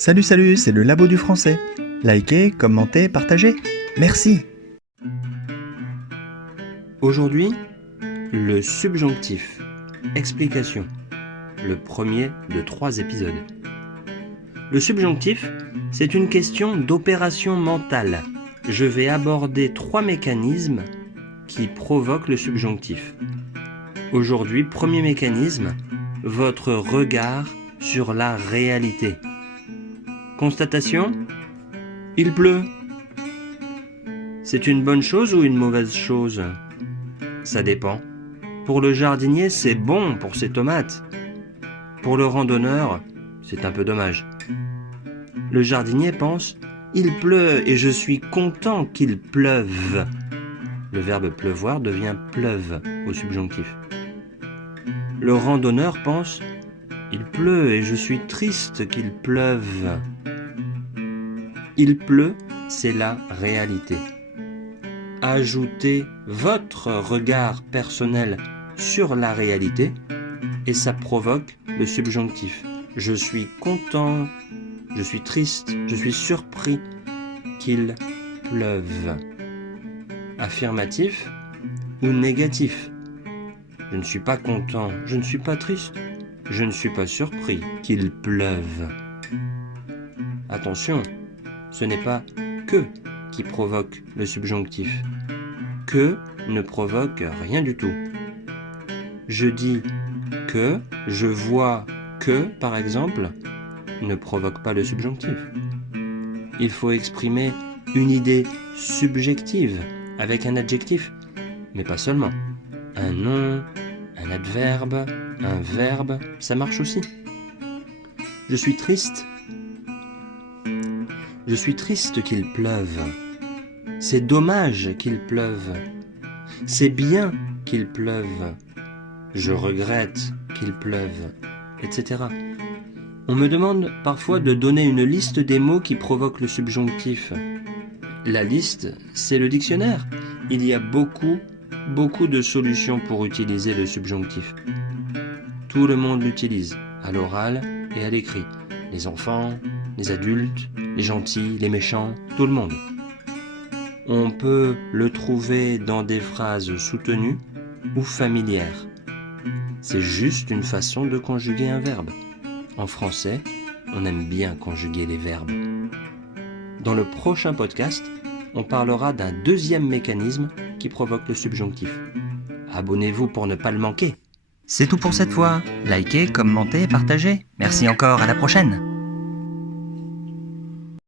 Salut, salut, c'est le Labo du Français. Likez, commentez, partagez. Merci. Aujourd'hui, le subjonctif. Explication. Le premier de 3 épisodes. Le subjonctif, c'est une question d'opération mentale. Je vais aborder 3 mécanismes qui provoquent le subjonctif. Aujourd'hui, premier mécanisme, votre regard sur la réalité. Constatation, il pleut. C'est une bonne chose ou une mauvaise chose ? Ça dépend. Pour le jardinier, c'est bon pour ses tomates. Pour le randonneur, c'est un peu dommage. Le jardinier pense « Il pleut et je suis content qu'il pleuve ». Le verbe pleuvoir devient pleuve au subjonctif. Le randonneur pense « Il pleut et je suis triste qu'il pleuve ». Il pleut, c'est la réalité. Ajoutez votre regard personnel sur la réalité et ça provoque le subjonctif. Je suis content, je suis triste, je suis surpris qu'il pleuve. Affirmatif ou négatif. Je ne suis pas content, je ne suis pas triste, je ne suis pas surpris qu'il pleuve. Attention, ce n'est pas que qui provoque le subjonctif. Que ne provoque rien du tout. Je dis que, je vois que, par exemple, ne provoque pas le subjonctif. Il faut exprimer une idée subjective avec un adjectif, mais pas seulement. Un nom, un adverbe, un verbe, ça marche aussi. Je suis triste. Je suis triste qu'il pleuve. C'est dommage qu'il pleuve. C'est bien qu'il pleuve. Je regrette qu'il pleuve, etc. On me demande parfois de donner une liste des mots qui provoquent le subjonctif. La liste, c'est le dictionnaire. Il y a beaucoup de solutions pour utiliser le subjonctif. Tout le monde l'utilise, à l'oral et à l'écrit. Les enfants, les adultes, les gentils, les méchants, tout le monde. On peut le trouver dans des phrases soutenues ou familières. C'est juste une façon de conjuguer un verbe. En français, on aime bien conjuguer les verbes. Dans le prochain podcast, on parlera d'un deuxième mécanisme qui provoque le subjonctif. Abonnez-vous pour ne pas le manquer. C'est tout pour cette fois. Likez, commentez, partagez. Merci encore, à la prochaine.